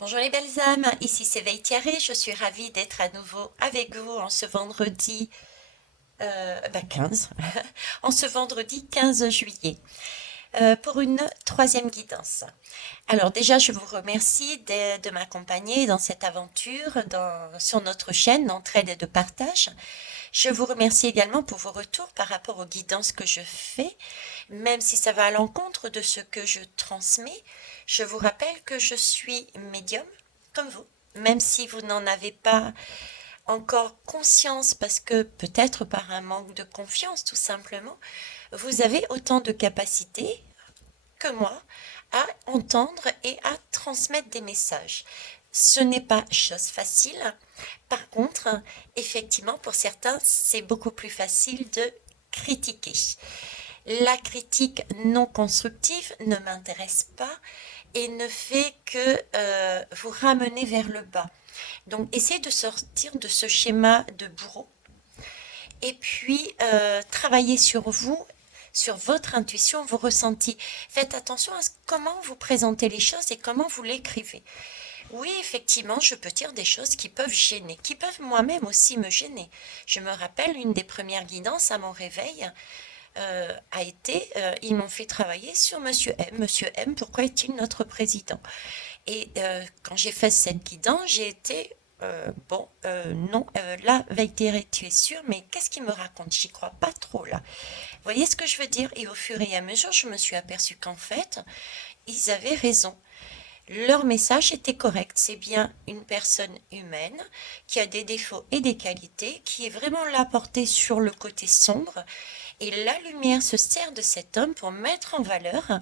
Bonjour les belles âmes, ici c'est Veille Thierry, je suis ravie d'être à nouveau avec vous en ce vendredi 15, en ce vendredi 15 juillet, pour une troisième guidance. Alors déjà, je vous remercie de m'accompagner dans cette aventure sur notre chaîne d'entraide et de partage. Je vous remercie également pour vos retours par rapport aux guidances que je fais, même si ça va à l'encontre de ce que je transmets. Je vous rappelle que je suis médium, comme vous, même si vous n'en avez pas encore conscience, parce que peut-être par un manque de confiance tout simplement, vous avez autant de capacités que moi à entendre et à transmettre des messages. Ce n'est pas chose facile. Par contre, effectivement, pour certains, c'est beaucoup plus facile de critiquer. La critique non constructive ne m'intéresse pas et ne fait que vous ramener vers le bas. Donc, essayez de sortir de ce schéma de bourreau et puis travaillez sur vous, sur votre intuition, vos ressentis. Faites attention à comment vous présentez les choses et comment vous l'écrivez. Oui, effectivement, je peux dire des choses qui peuvent gêner, qui peuvent moi-même aussi me gêner. Je me rappelle une des premières guidances à mon réveil a été, ils m'ont fait travailler sur Monsieur M. Monsieur M, pourquoi est-il notre président? Et quand j'ai fait cette guidance, j'ai été, non, là, Valtteri, tu es sûr, mais qu'est-ce qu'il me raconte? J'y crois pas trop là. Vous voyez ce que je veux dire? Et au fur et à mesure, je me suis aperçue qu'en fait, ils avaient raison. Leur message était correct. C'est bien une personne humaine qui a des défauts et des qualités, qui est vraiment là portée sur le côté sombre. Et la lumière se sert de cet homme pour mettre en valeur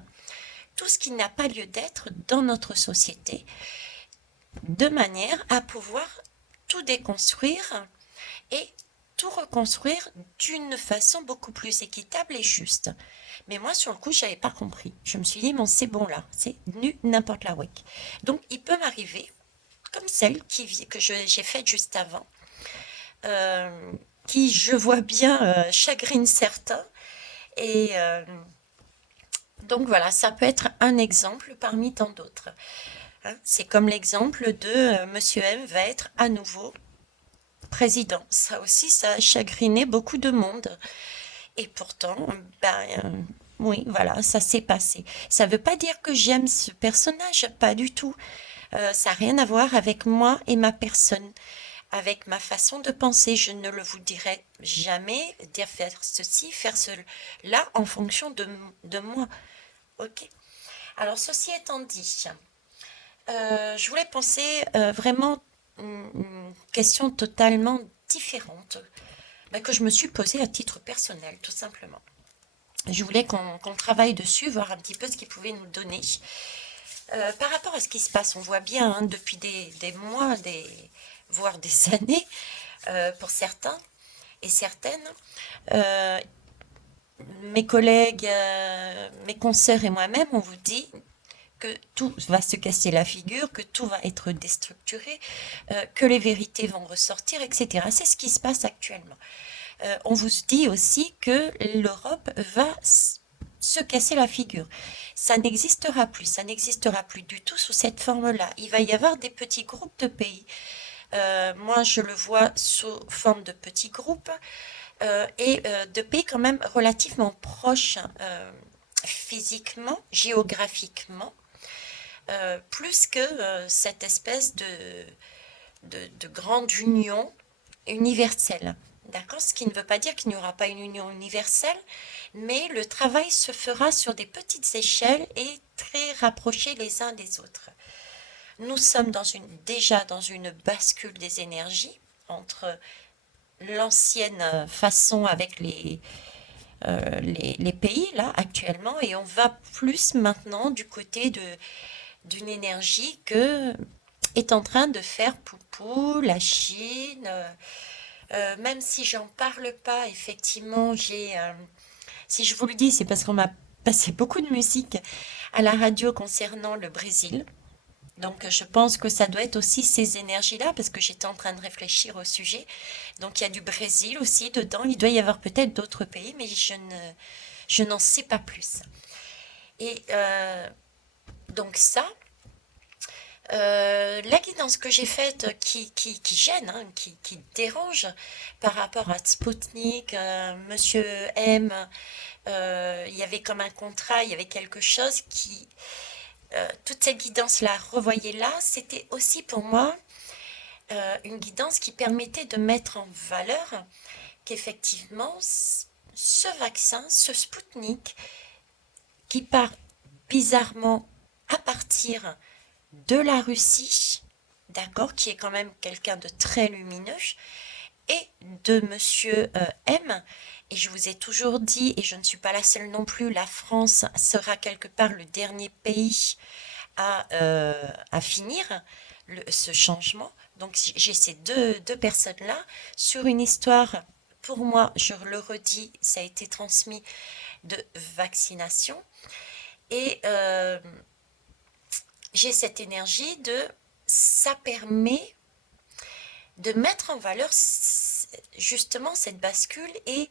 tout ce qui n'a pas lieu d'être dans notre société, de manière à pouvoir tout déconstruire et tout reconstruire d'une façon beaucoup plus équitable et juste. Mais moi, sur le coup, je n'avais pas compris. Je me suis dit, bon, c'est bon là, c'est nu n'importe la week. Donc, il peut m'arriver, comme celle que j'ai faite juste avant, euh, qui, je vois bien, chagrine certains. Et donc voilà, ça peut être un exemple parmi tant d'autres. Hein. C'est comme l'exemple de Monsieur M va être à nouveau président. Ça aussi, ça a chagriné beaucoup de monde. Et pourtant, ben, oui, voilà, ça s'est passé. Ça ne veut pas dire que j'aime ce personnage, pas du tout. Ça n'a rien à voir avec moi et ma personne, avec ma façon de penser. Je ne le vous dirai jamais, dire faire ceci, faire cela en fonction de moi. Ok. Alors, ceci étant dit, je voulais penser vraiment une question totalement différente bah, que je me suis posée à titre personnel, tout simplement. Je voulais qu'on travaille dessus, voir un petit peu ce qu'il pouvait nous donner. Par rapport à ce qui se passe, on voit bien hein, depuis des mois, voire des années, pour certains et certaines, euh, mes collègues, mes consoeurs et moi-même, on vous dit que tout va se casser la figure, que tout va être déstructuré, que les vérités vont ressortir, etc. C'est ce qui se passe actuellement. On vous dit aussi que l'Europe va se casser la figure. Ça n'existera plus du tout sous cette forme-là. Il va y avoir des petits groupes de pays. Moi, je le vois sous forme de petits groupes et de pays quand même relativement proches physiquement, géographiquement, plus que cette espèce de grande union universelle. D'accord? Ce qui ne veut pas dire qu'il n'y aura pas une union universelle, mais le travail se fera sur des petites échelles et très rapprochés les uns des autres. Nous sommes déjà dans une bascule des énergies entre l'ancienne façon avec les pays là actuellement et on va plus maintenant du côté d'une énergie que est en train de faire poupou la Chine. Même si j'en parle pas, effectivement, si je vous le dis, c'est parce qu'on m'a passé beaucoup de musique à la radio concernant le Brésil. Donc, je pense que ça doit être aussi ces énergies-là, parce que j'étais en train de réfléchir au sujet. Donc, il y a du Brésil aussi dedans. Il doit y avoir peut-être d'autres pays, mais je n'en sais pas plus. Et donc ça, La guidance que j'ai faite qui gêne, hein, qui dérange par rapport à Spoutnik, Monsieur M, il y avait comme un contrat, il y avait quelque chose qui... toute cette guidance-là, revoyez-la, c'était aussi pour moi une guidance qui permettait de mettre en valeur qu'effectivement, ce vaccin, ce Spoutnik, qui part bizarrement à partir de la Russie, d'accord, qui est quand même quelqu'un de très lumineux, et de Monsieur M. Et je vous ai toujours dit, et je ne suis pas la seule non plus, la France sera quelque part le dernier pays à finir ce changement. Donc j'ai ces deux personnes-là sur une histoire, pour moi, je le redis, ça a été transmis de vaccination. Et j'ai cette énergie de, ça permet de mettre en valeur justement cette bascule et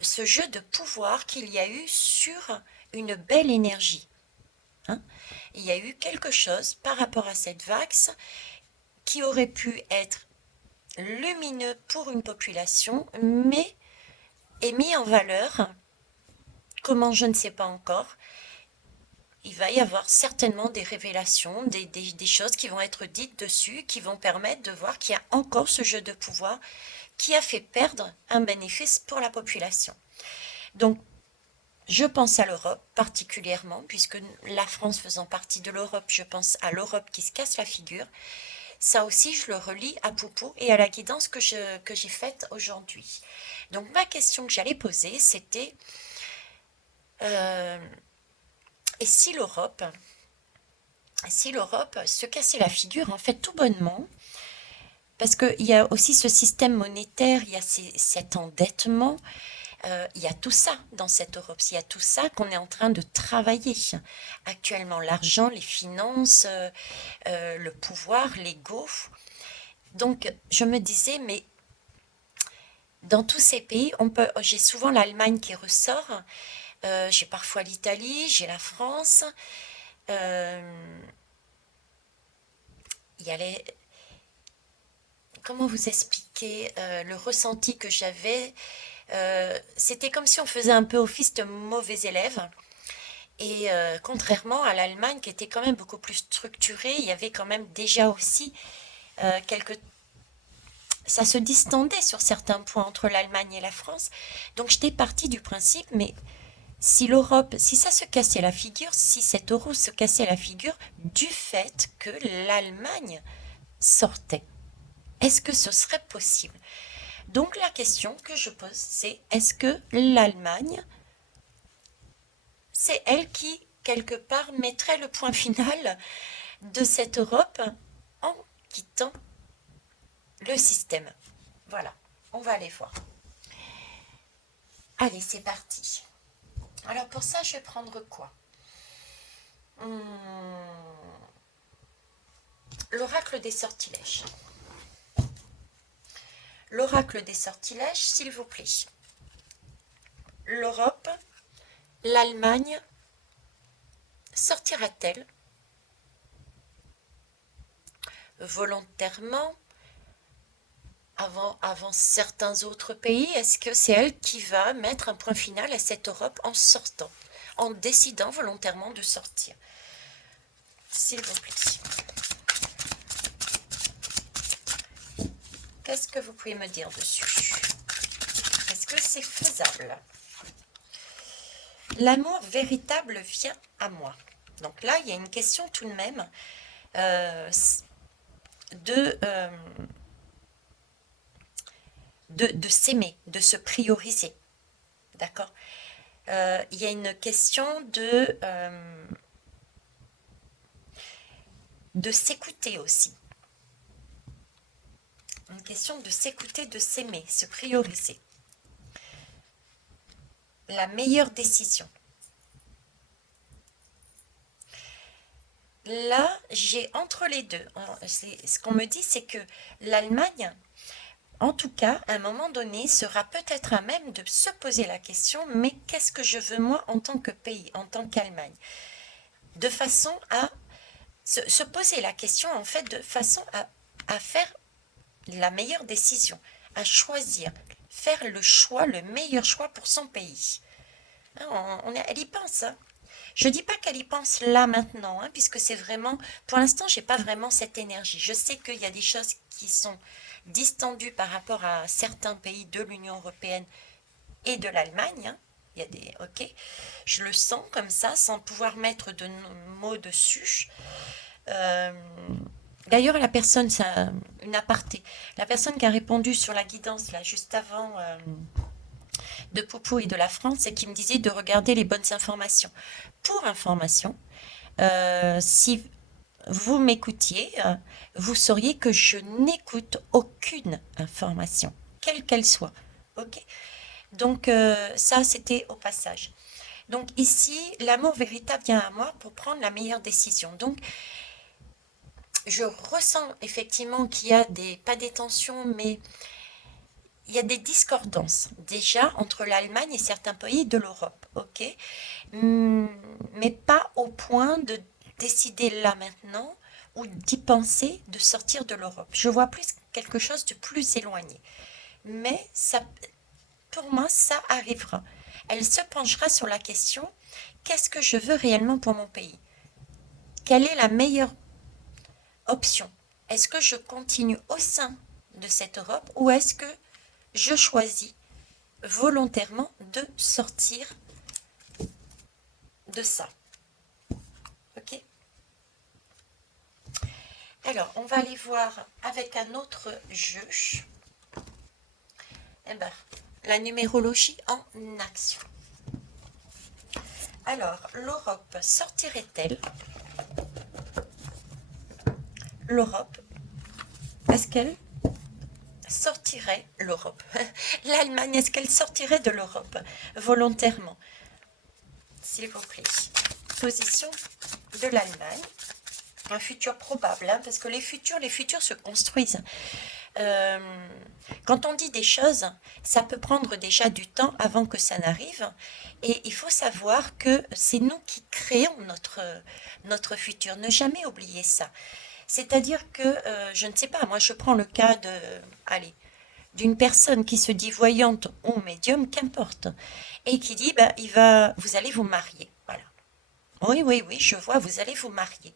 ce jeu de pouvoir qu'il y a eu sur une belle énergie. Hein. Il y a eu quelque chose par rapport à cette vax qui aurait pu être lumineux pour une population, mais est mis en valeur, comment je ne sais pas encore. Il va y avoir certainement des révélations, des choses qui vont être dites dessus, qui vont permettre de voir qu'il y a encore ce jeu de pouvoir qui a fait perdre un bénéfice pour la population. Donc, je pense à l'Europe particulièrement, puisque la France faisant partie de l'Europe, je pense à l'Europe qui se casse la figure. Ça aussi, je le relie à Poupou et à la guidance que j'ai faite aujourd'hui. Donc, ma question que j'allais poser, c'était et si l'Europe se cassait la figure, en fait, tout bonnement, parce qu'il y a aussi ce système monétaire, il y a cet endettement, il y a tout ça dans cette Europe, il y a tout ça qu'on est en train de travailler actuellement, l'argent, les finances, le pouvoir, l'ego. Donc, je me disais, mais dans tous ces pays, j'ai souvent l'Allemagne qui ressort, j'ai parfois l'Italie, j'ai la France, il y a les... Comment vous expliquer le ressenti que j'avais c'était comme si on faisait un peu office de mauvais élève. Et contrairement à l'Allemagne, qui était quand même beaucoup plus structurée, il y avait quand même déjà aussi quelques... Ça se distendait sur certains points entre l'Allemagne et la France. Donc j'étais partie du principe, mais si l'Europe, si ça se cassait la figure, si cet euro se cassait la figure du fait que l'Allemagne sortait, est-ce que ce serait possible? Donc la question que je pose, c'est est-ce que l'Allemagne, c'est elle qui, quelque part, mettrait le point final de cette Europe en quittant le système? Voilà, on va aller voir. Allez, c'est parti. Alors pour ça, je vais prendre quoi? L'oracle des sortilèges. L'oracle des sortilèges, s'il vous plaît. L'Europe, l'Allemagne, sortira-t-elle volontairement avant certains autres pays? Est-ce que c'est elle qui va mettre un point final à cette Europe en sortant, en décidant volontairement de sortir? S'il vous plaît. Qu'est-ce que vous pouvez me dire dessus? Est-ce que c'est faisable? L'amour véritable vient à moi. Donc là, il y a une question tout de même de s'aimer, de se prioriser. D'accord? Il y a une question de s'écouter aussi. Une question de s'écouter, de s'aimer, se prioriser. La meilleure décision. Là, j'ai entre les deux. Ce qu'on me dit, c'est que l'Allemagne, en tout cas, à un moment donné, sera peut-être à même de se poser la question, mais qu'est-ce que je veux moi en tant que pays, en tant qu'Allemagne? De façon à se poser la question en fait de façon à faire la meilleure décision, à choisir, faire le choix, le meilleur choix pour son pays. Hein, elle y pense. Hein. Je dis pas qu'elle y pense là maintenant, hein, puisque c'est vraiment, pour l'instant, j'ai pas vraiment cette énergie. Je sais qu'il y a des choses qui sont distendues par rapport à certains pays de l'Union européenne et de l'Allemagne. Hein. Il y a des, ok, je le sens comme ça, sans pouvoir mettre de mots dessus. Euh, D'ailleurs, la personne, ça, une aparté, la personne qui a répondu sur la guidance là juste avant de Poupou et de la France, et qui me disait de regarder les bonnes informations. Pour information, si vous m'écoutiez, vous sauriez que je n'écoute aucune information, quelle qu'elle soit. Ok. Donc ça, c'était au passage. Donc ici, l'amour véritable vient à moi pour prendre la meilleure décision. Donc je ressens effectivement qu'il y a pas des tensions, mais il y a des discordances déjà entre l'Allemagne et certains pays de l'Europe, ok? Mais pas au point de décider là maintenant ou d'y penser de sortir de l'Europe. Je vois plus quelque chose de plus éloigné. Mais ça, pour moi, ça arrivera. Elle se penchera sur la question, qu'est-ce que je veux réellement pour mon pays? Quelle est la meilleure option? Est-ce que je continue au sein de cette Europe ou est-ce que je choisis volontairement de sortir de ça? Ok? Alors, on va aller voir avec un autre jeu. Eh ben, la numérologie en action. Alors, l'Europe sortirait-elle? L'Europe, est-ce qu'elle sortirait l'Europe? L'Allemagne, est-ce qu'elle sortirait de l'Europe volontairement? S'il vous plaît. Position de l'Allemagne. Un futur probable, hein, parce que les futurs se construisent. Quand on dit des choses, ça peut prendre déjà du temps avant que ça n'arrive. Et il faut savoir que c'est nous qui créons notre futur. Ne jamais oublier ça. C'est-à-dire que, je ne sais pas, moi je prends le cas allez, d'une personne qui se dit voyante ou médium, qu'importe, et qui dit, ben, vous allez vous marier. Voilà. Oui, oui, oui, je vois, vous allez vous marier.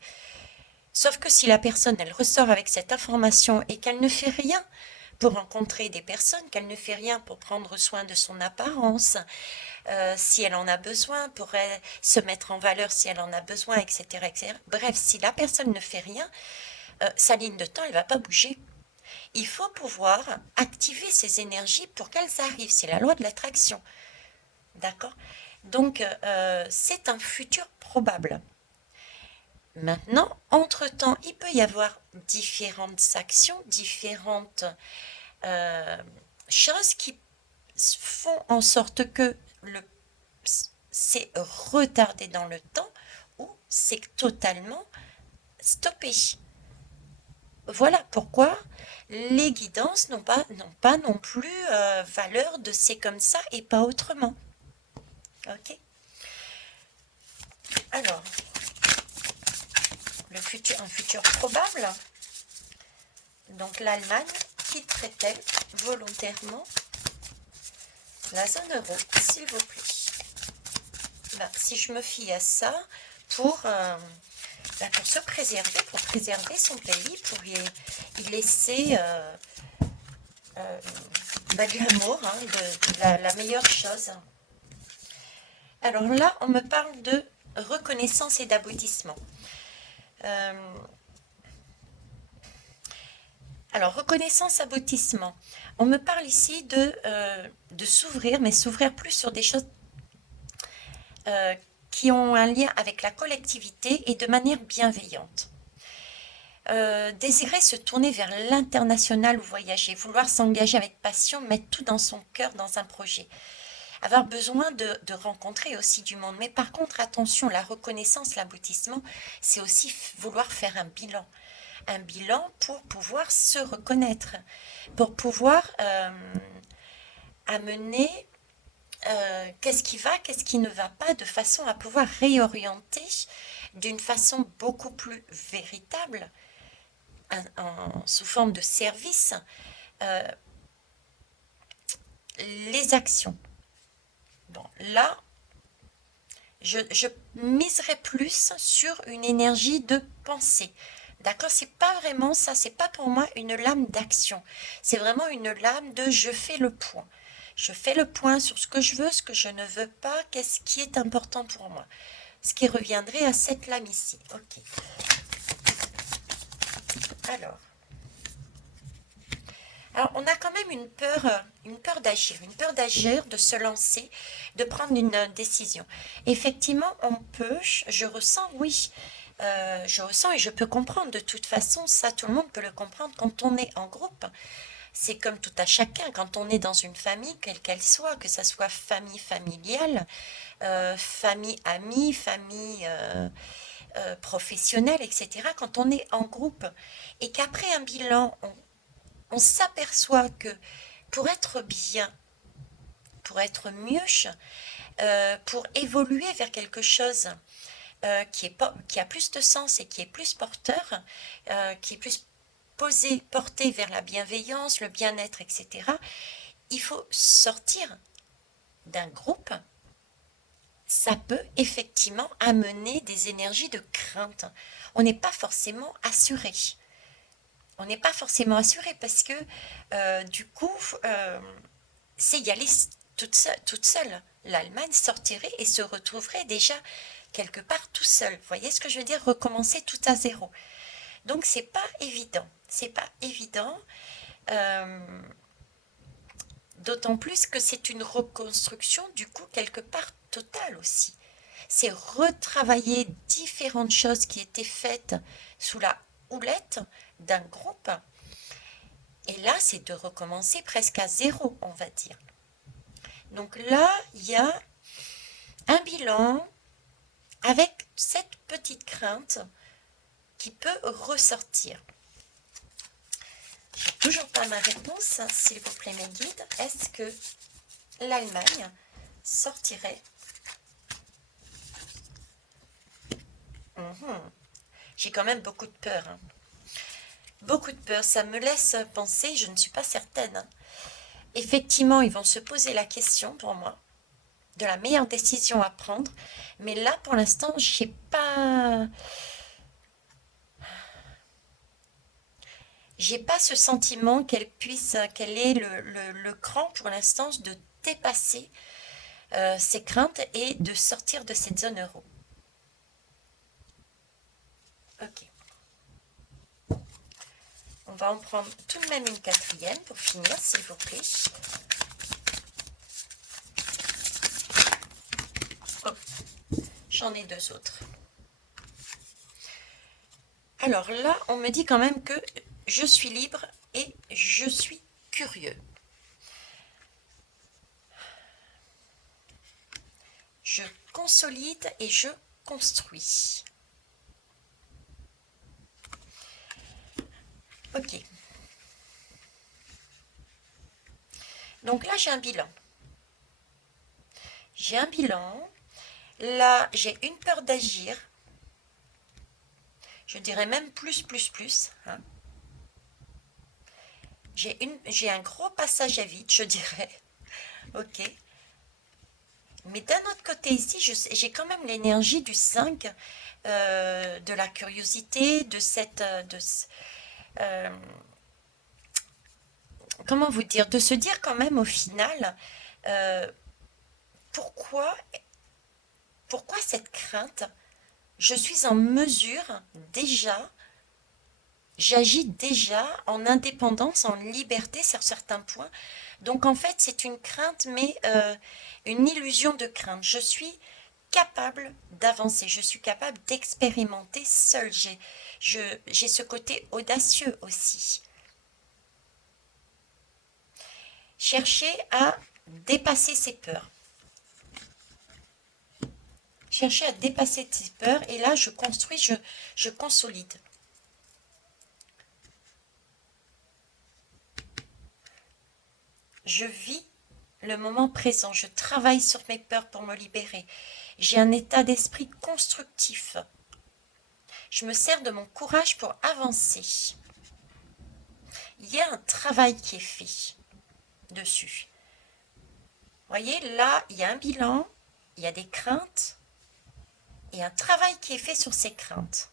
Sauf que si la personne, elle ressort avec cette information et qu'elle ne fait rien pour rencontrer des personnes, qu'elle ne fait rien pour prendre soin de son apparence, si elle en a besoin, pour se mettre en valeur si elle en a besoin, etc., etc. Bref, si la personne ne fait rien, sa ligne de temps, elle ne va pas bouger. Il faut pouvoir activer ces énergies pour qu'elles arrivent. C'est la loi de l'attraction. D'accord? Donc, c'est un futur probable. Maintenant, entre-temps, il peut y avoir différentes actions, différentes choses qui font en sorte que c'est retardé dans le temps ou c'est totalement stoppé. Voilà pourquoi les guidances n'ont pas non plus valeur de c'est comme ça et pas autrement. Ok? Alors, un futur probable. Donc l'Allemagne quitterait-elle volontairement la zone euro, s'il vous plaît? Ben, si je me fie à ça, pour se préserver, pour préserver son pays, pour y laisser de l'amour, hein, de la meilleure chose. Alors là, on me parle de reconnaissance et d'aboutissement. Alors, reconnaissance, aboutissement. On me parle ici de s'ouvrir, mais s'ouvrir plus sur des choses qui ont un lien avec la collectivité et de manière bienveillante. Désirer se tourner vers l'international ou voyager, vouloir s'engager avec passion, mettre tout dans son cœur dans un projet. Avoir besoin de rencontrer aussi du monde. Mais par contre, attention, la reconnaissance, l'aboutissement, c'est aussi vouloir faire un bilan. Un bilan pour pouvoir se reconnaître, pour pouvoir amener qu'est-ce qui va, qu'est-ce qui ne va pas, de façon à pouvoir réorienter d'une façon beaucoup plus véritable, sous forme de service, euh, les actions. Bon, là, je miserais plus sur une énergie de pensée. D'accord? C'est pas vraiment ça, c'est pas pour moi une lame d'action. C'est vraiment une lame de je fais le point. Je fais le point sur ce que je veux, ce que je ne veux pas, qu'est-ce qui est important pour moi. Ce qui reviendrait à cette lame ici. Ok. Alors, on a quand même une peur d'agir, de se lancer, de prendre une décision. Effectivement, on peut, je ressens, oui, je ressens et je peux comprendre. De toute façon, ça, tout le monde peut le comprendre quand on est en groupe. C'est comme tout à chacun, quand on est dans une famille, quelle qu'elle soit, que ce soit famille familiale, famille amie, famille professionnelle, etc. Quand on est en groupe et qu'après un bilan, on s'aperçoit que pour être bien, pour être mieux, pour évoluer vers quelque chose qui a plus de sens et qui est plus porteur, qui est plus porté vers la bienveillance, le bien-être, etc., il faut sortir d'un groupe. Ça peut effectivement amener des énergies de crainte. On n'est pas forcément assuré. On n'est pas forcément assuré parce que du coup, c'est y aller toute seule. L'Allemagne sortirait et se retrouverait déjà quelque part tout seul. Vous voyez ce que je veux dire? Recommencer tout à zéro. Donc c'est pas évident. C'est pas évident. Euh, D'autant plus que c'est une reconstruction du coup quelque part totale aussi. C'est retravailler différentes choses qui étaient faites sous la houlette d'un groupe. Et là, c'est de recommencer presque à zéro, on va dire. Donc là, il y a un bilan avec cette petite crainte qui peut ressortir. J'ai toujours pas ma réponse, s'il vous plaît mes guides. Est-ce que l'Allemagne sortirait? J'ai quand même beaucoup de peur. Hein. Beaucoup de peur. Ça me laisse penser, je ne suis pas certaine. Hein. Effectivement, ils vont se poser la question pour moi de la meilleure décision à prendre. Mais là, pour l'instant, j'ai pas ce sentiment qu'elle ait le cran pour l'instant de dépasser ses craintes et de sortir de cette zone euro. Ok. On va en prendre tout de même une quatrième pour finir, s'il vous plaît. Oh, j'en ai deux autres. Alors là, on me dit quand même que je suis libre et je suis curieux. Je consolide et je construis. Ok. Donc là, j'ai un bilan. J'ai un bilan. Là, j'ai une peur d'agir. Je dirais même plus. Hein. J'ai un gros passage à vide, je dirais. Ok. Mais d'un autre côté ici, j'ai quand même l'énergie du 5, de la curiosité, de cette... euh, comment vous dire? De se dire quand même au final, euh, pourquoi, pourquoi cette crainte? Je suis en mesure déjà, j'agis déjà en indépendance, en liberté sur certains points. Donc en fait, c'est une crainte, mais une illusion de crainte. Je suis capable d'avancer, je suis capable d'expérimenter seule. J'ai ce côté audacieux aussi. Chercher à dépasser ses peurs. Chercher à dépasser ses peurs et là, je construis, je consolide. Je vis le moment présent, je travaille sur mes peurs pour me libérer. J'ai un état d'esprit constructif. Je me sers de mon courage pour avancer. Il y a un travail qui est fait dessus. Vous voyez, là, il y a un bilan, il y a des craintes et un travail qui est fait sur ces craintes.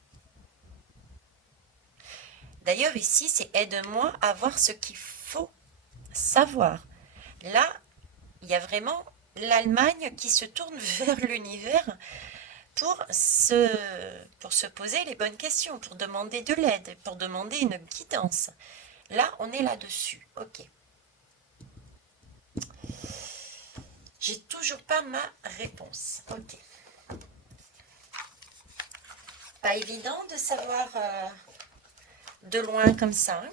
D'ailleurs, ici, c'est aide-moi à voir ce qu'il faut savoir. Là, il y a vraiment l'Allemagne qui se tourne vers l'univers pour se poser les bonnes questions, pour demander de l'aide, pour demander une guidance. Là, on est là-dessus. Ok. J'ai toujours pas ma réponse. Ok. Pas évident de savoir de loin comme ça. Hein.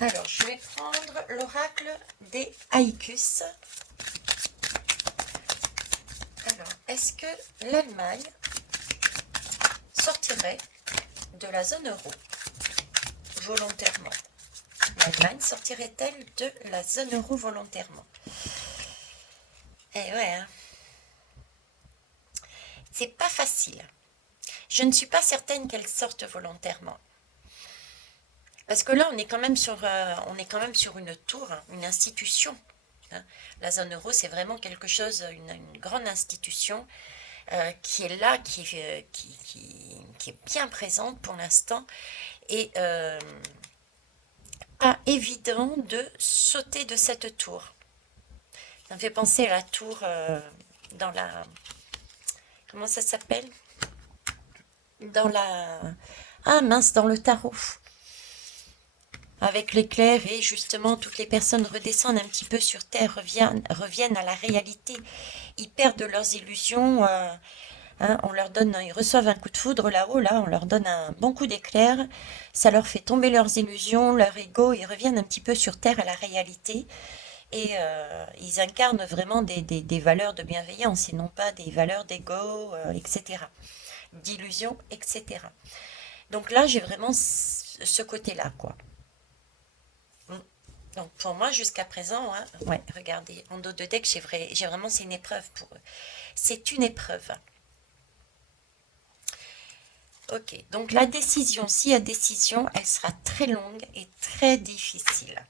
Alors, je vais prendre l'oracle des Haïkus. Alors, est-ce que l'Allemagne sortirait de la zone euro volontairement? L'Allemagne sortirait-elle de la zone euro volontairement? Eh ouais, hein. C'est pas facile. Je ne suis pas certaine qu'elle sorte volontairement. Parce que là, on est quand même sur une tour, hein, une institution. Hein. La zone euro, c'est vraiment quelque chose, une grande institution qui est là, qui est bien présente pour l'instant. Et pas évident de sauter de cette tour. Ça me fait penser à la tour dans la... Comment ça s'appelle? Dans la... Ah mince, dans le tarot. Avec l'éclair et justement toutes les personnes redescendent un petit peu sur Terre, reviennent à la réalité. Ils perdent leurs illusions. Hein, on leur donne, ils reçoivent un coup de foudre là-haut, là, on leur donne un bon coup d'éclair. Ça leur fait tomber leurs illusions, leur ego. Ils reviennent un petit peu sur Terre à la réalité. Et ils incarnent vraiment des valeurs de bienveillance et non pas des valeurs d'ego, etc. D'illusion, etc. Donc là, j'ai vraiment ce côté-là, quoi. Donc pour moi, jusqu'à présent, hein, ouais, regardez, en dos de deck, j'ai vraiment, c'est une épreuve pour eux. C'est une épreuve. Ok, donc la décision, s'il y a décision, elle sera très longue et très difficile.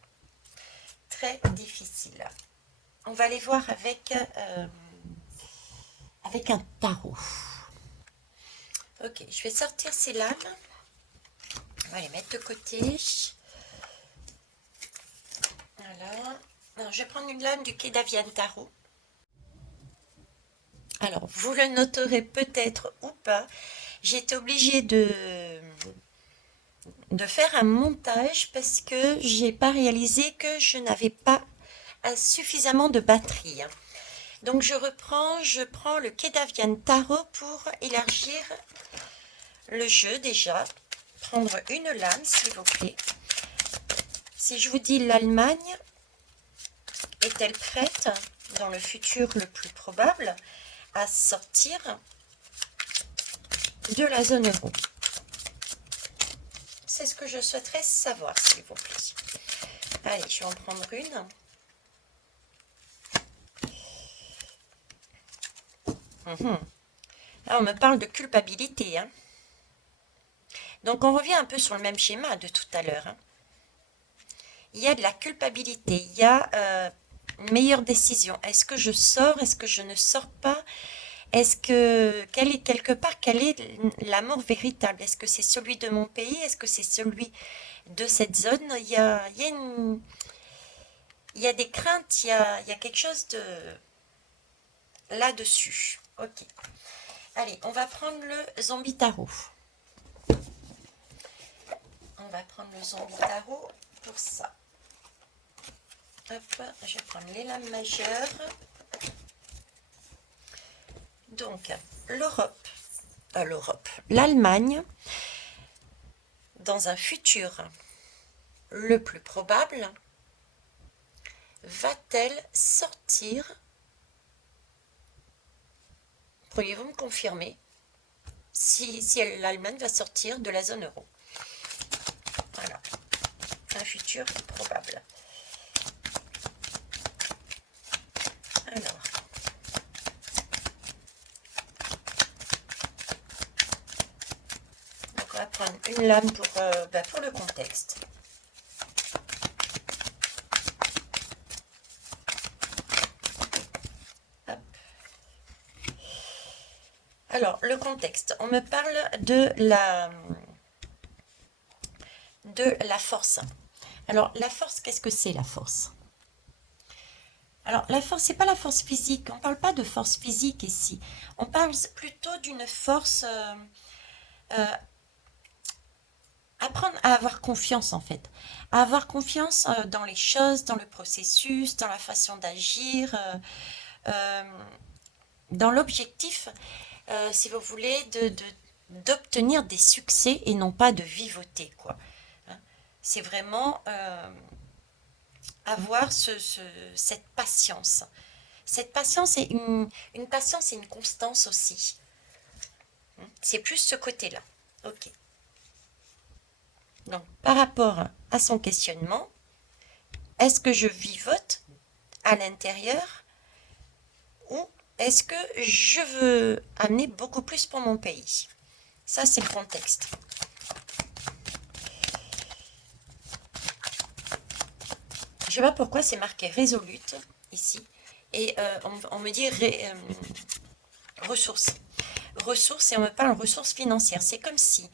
Très difficile. On va aller voir avec un tarot. Ok, je vais sortir ces lames. On va les mettre de côté. Voilà. Alors, je vais prendre une lame du Kedavian Tarot. Alors, vous le noterez peut-être ou pas, j'ai été obligée de faire un montage parce que j'ai pas réalisé que je n'avais pas suffisamment de batterie. Donc je prends le Kedavian Tarot pour élargir le jeu déjà. Prendre une lame s'il vous plaît. Si je vous dis l'Allemagne, est-elle prête dans le futur le plus probable à sortir de la zone euro? C'est ce que je souhaiterais savoir, s'il vous plaît. Allez, je vais en prendre une. Là, on me parle de culpabilité. Hein. Donc, on revient un peu sur le même schéma de tout à l'heure. Hein. Il y a de la culpabilité, il y a une meilleure décision. Est-ce que je sors? Est-ce que je ne sors pas? Est-ce que, quelque part, quel est l'amour véritable? Est-ce que c'est celui de mon pays? Est-ce que c'est celui de cette zone? Il y a des craintes, il y a quelque chose de là-dessus. Ok. Allez, on va prendre le zombie tarot. On va prendre le zombie tarot pour ça. Hop, je vais prendre les lames majeures. Donc, l'Allemagne, dans un futur le plus probable, va-t-elle sortir? Pourriez-vous me confirmer si l'Allemagne va sortir de la zone euro? Voilà, un futur probable. Alors, prendre une lame pour le contexte. Hop. Alors, le contexte. On me parle de la force. Alors, la force, qu'est-ce que c'est la force? Alors, la force, c'est pas la force physique. On ne parle pas de force physique ici. On parle plutôt d'une force... apprendre à avoir confiance, en fait. À avoir confiance dans les choses, dans le processus, dans la façon d'agir, dans l'objectif, si vous voulez, d'obtenir des succès et non pas de vivoter, quoi. Hein. C'est vraiment avoir cette patience. Cette patience est une patience et une constance aussi. C'est plus ce côté-là. Ok. Donc, par rapport à son questionnement, est-ce que je vivote à l'intérieur ou est-ce que je veux amener beaucoup plus pour mon pays? Ça, c'est le contexte. Je ne sais pas pourquoi c'est marqué résolute ici. Et on me dit ressources. Ressources, et on me parle ressources financières. C'est comme si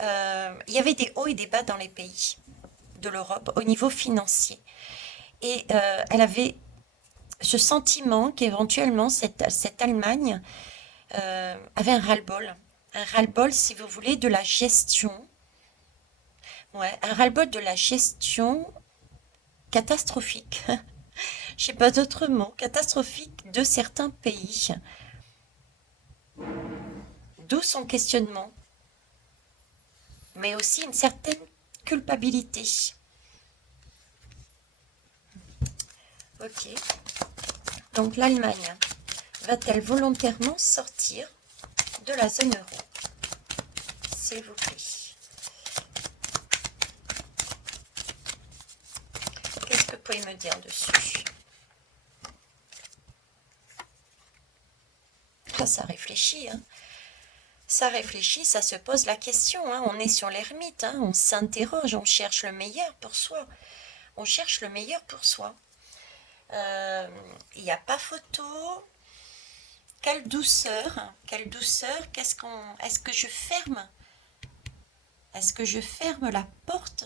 il y avait des hauts et des bas dans les pays de l'Europe au niveau financier. Et elle avait ce sentiment qu'éventuellement cette Allemagne avait un ras-le-bol. Un ras-le-bol, si vous voulez, de la gestion. Ouais, un ras-le-bol de la gestion catastrophique. Je sais pas d'autres mots. Catastrophique de certains pays. D'où son questionnement. Mais aussi une certaine culpabilité. Ok. Donc l'Allemagne va-t-elle volontairement sortir de la zone euro? S'il vous plaît. Qu'est-ce que vous pouvez me dire dessus? Ça réfléchit, hein. Ça réfléchit, ça se pose la question, hein. On est sur l'ermite, hein. On s'interroge, on cherche le meilleur pour soi. On cherche le meilleur pour soi. Il n'y a pas photo. Quelle douceur, quelle douceur. Est-ce que je ferme? Est-ce que je ferme la porte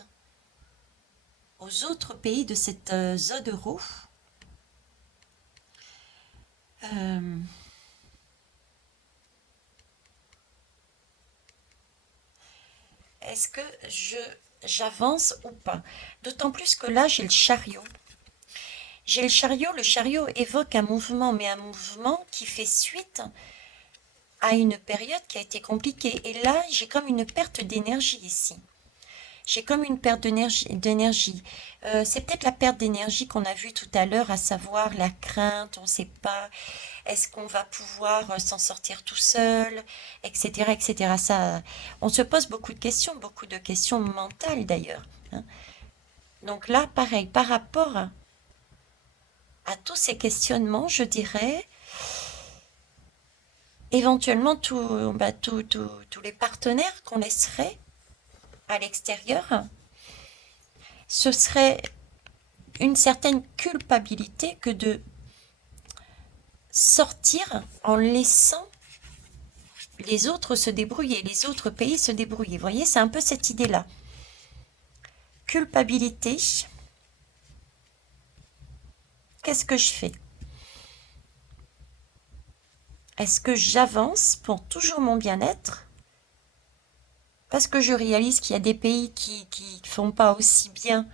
aux autres pays de cette zone euro? Est-ce que j'avance ou pas? D'autant plus que là, j'ai le chariot. J'ai le chariot évoque un mouvement, mais un mouvement qui fait suite à une période qui a été compliquée. Et là, j'ai comme une perte d'énergie ici. J'ai comme une perte d'énergie. C'est peut-être la perte d'énergie qu'on a vue tout à l'heure, à savoir la crainte, on ne sait pas, est-ce qu'on va pouvoir s'en sortir tout seul, etc., etc. Ça, on se pose beaucoup de questions mentales d'ailleurs, hein. Donc là, pareil, par rapport à tous ces questionnements, je dirais, éventuellement tous les partenaires qu'on laisserait à l'extérieur, ce serait une certaine culpabilité que de sortir en laissant les autres se débrouiller, les autres pays se débrouiller. Vous voyez, c'est un peu cette idée-là. Culpabilité. Qu'est-ce que je fais? Est-ce que j'avance pour toujours mon bien-être? Parce que je réalise qu'il y a des pays qui ne font pas aussi bien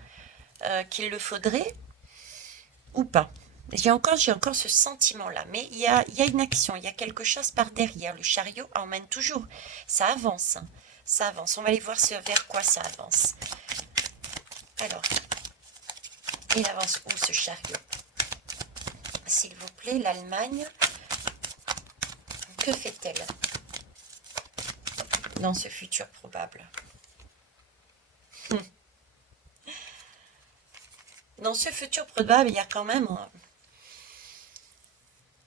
qu'il le faudrait, ou pas. J'ai encore ce sentiment-là, mais il y a une action, il y a quelque chose par derrière. Le chariot emmène toujours. Ça avance, hein. Ça avance. On va aller voir vers quoi ça avance. Alors, il avance où ce chariot? S'il vous plaît, l'Allemagne, que fait-elle dans ce futur probable? Dans ce futur probable, il y a quand même...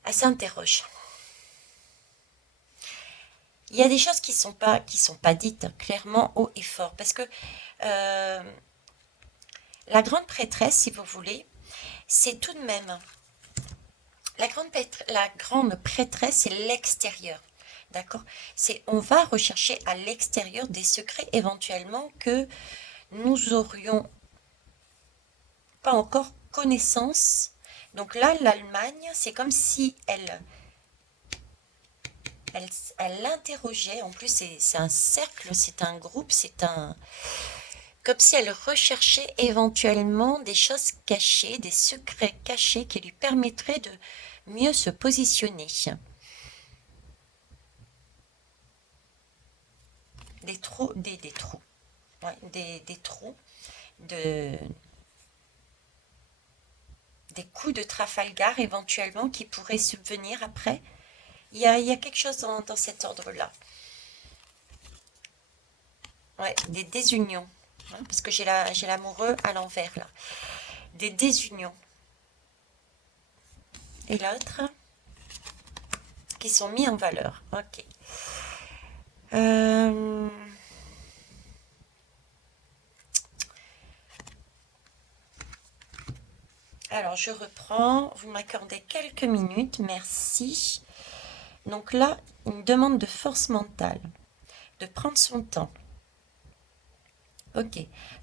elle s'interroge. il y a des choses qui sont pas dites clairement haut et fort, parce que euh, la grande prêtresse, si vous voulez, c'est tout de même la grande prêtresse, c'est l'extérieur. D'accord? C'est on va rechercher à l'extérieur des secrets éventuellement que nous aurions pas encore connaissance. Donc là, l'Allemagne, c'est comme si elle, elle l'interrogeait. En plus, c'est un cercle, c'est un groupe, c'est un. Comme si elle recherchait éventuellement des choses cachées, des secrets cachés qui lui permettraient de mieux se positionner. Des trous, ouais, des trous, de, des coups de Trafalgar éventuellement qui pourraient subvenir après. Il y a quelque chose dans cet ordre-là. Ouais, des désunions. Hein, parce que j'ai l'amoureux à l'envers là. Des désunions. Et l'autre, qui sont mis en valeur. Ok. Euh, alors, je reprends. Vous m'accordez quelques minutes. Merci. Donc là, une demande de force mentale. De prendre son temps. Ok.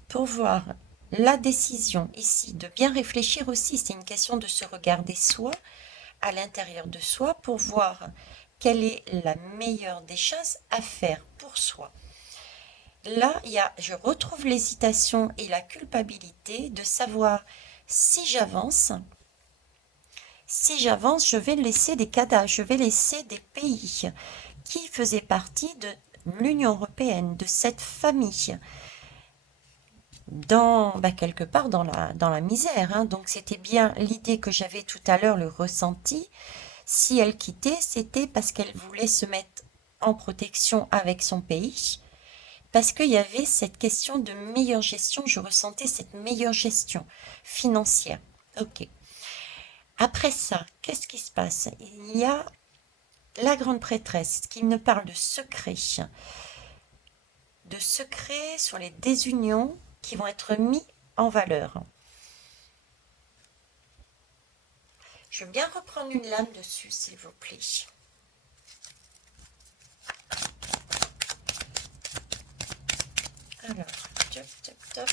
Pour voir la décision ici, de bien réfléchir aussi, c'est une question de se regarder soi, à l'intérieur de soi, pour voir quelle est la meilleure des choses à faire pour soi. Là, je retrouve l'hésitation et la culpabilité de savoir si j'avance, je vais laisser des cadavres, je vais laisser des pays qui faisaient partie de l'Union européenne, de cette famille, quelque part dans la misère. Hein. Donc c'était bien l'idée que j'avais tout à l'heure, le ressenti. Si elle quittait, c'était parce qu'elle voulait se mettre en protection avec son pays. Parce qu'il y avait cette question de meilleure gestion, je ressentais cette meilleure gestion financière. Ok. Après ça, qu'est-ce qui se passe? Il y a la grande prêtresse qui me parle de secrets sur les désunions qui vont être mis en valeur. Je veux bien reprendre une lame dessus, s'il vous plaît. Alors, top, top, top.